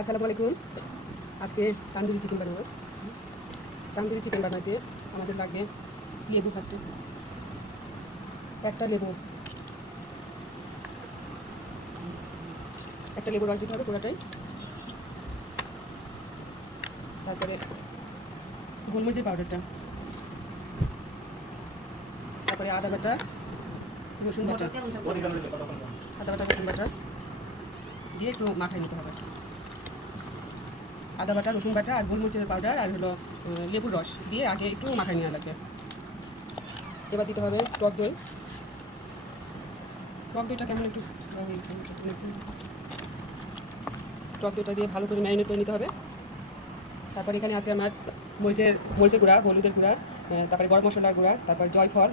আসসালামু আলাইকুম। আজকে তান্দুরি চিকেন বানাবো। তান্দুরি চিকেন বানাতে আমাদের লাগবে লেবু। ফার্স্টে একটা লেবু রস দিতে হবে পুরোটাই। তারপরে গোলমরিচের পাউডারটা, তারপরে আদা বাটা, রসুন বাটা দিয়ে একটু মাখাই নিতে হবে। আদা বাটা, রসুন বাটা আর গোলমরিচের পাউডার আর হলো লেবুর রস দিয়ে আগে একটু মাখাই নেওয়া লাগবে। এবার দিতে হবে টক দই। টক দইটা কেমন একটু টক দইটা দিয়ে ভালো করে ম্যারিনেট করে নিতে হবে। তারপর এখানে আছে আমার মরিচের গুঁড়া, হলুদের গুঁড়া, তারপরে গরম মশলার গুঁড়া, তারপর জয়ফল,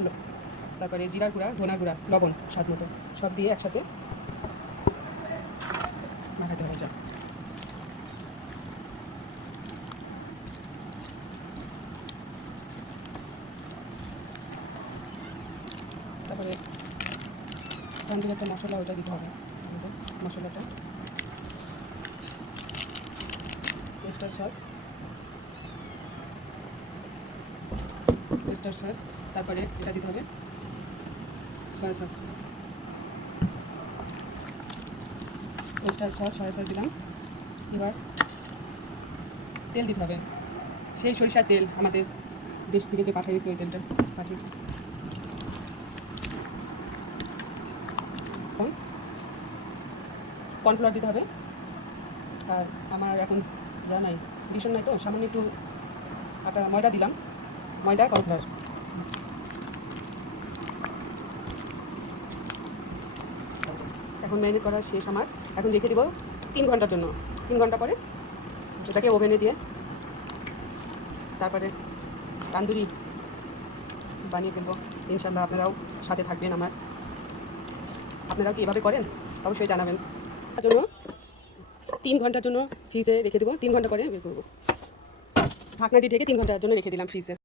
তারপরে জিরার গুঁড়া, ধনার গুঁড়া, লবণ স্বাদ মতো সব দিয়ে একসাথে মাখাতে হবে। তারপরে তন্দুরি একটা মশলা ওটা দিতে হবে। মশলাটা ওয়েস্টার সস, তারপরে এটা দিতে হবে সয়া সস, সয়া সস দিলাম। এবার তেল দিতে হবে, সেই সরিষার তেল আমাদের দেশ থেকে যে পাঠিয়েছে, ওই তেলটা পাঠিয়েছে। কর্নফ্লাওয়ার দিতে হবে। আর আমার এখন নাই, ভীষণ নাই, তো সামান্য একটু ময়দা দিলাম, ময়দা কর্নফ্লাওয়ার। এখন ম্যারিনেট করা শেষ আমার। এখন রেখে দিব 3 ঘন্টার জন্য। 3 ঘন্টা পরে সেটাকে ওভেনে দিয়ে তারপরে তান্দুরি বানিয়ে ফেলবো। ইনশাল্লাহ আপনারাও সাথে থাকবেন আমার। আপনারাও কি এভাবে করেন? অবশ্যই জানাবেন। তার জন্য 3 ঘন্টার জন্য ফ্রিজে রেখে দেবো। 3 ঘন্টা পরে বের করবো। ঢাকনা দিয়ে ঢেকে 3 ঘন্টার জন্য রেখে দিলাম ফ্রিজে।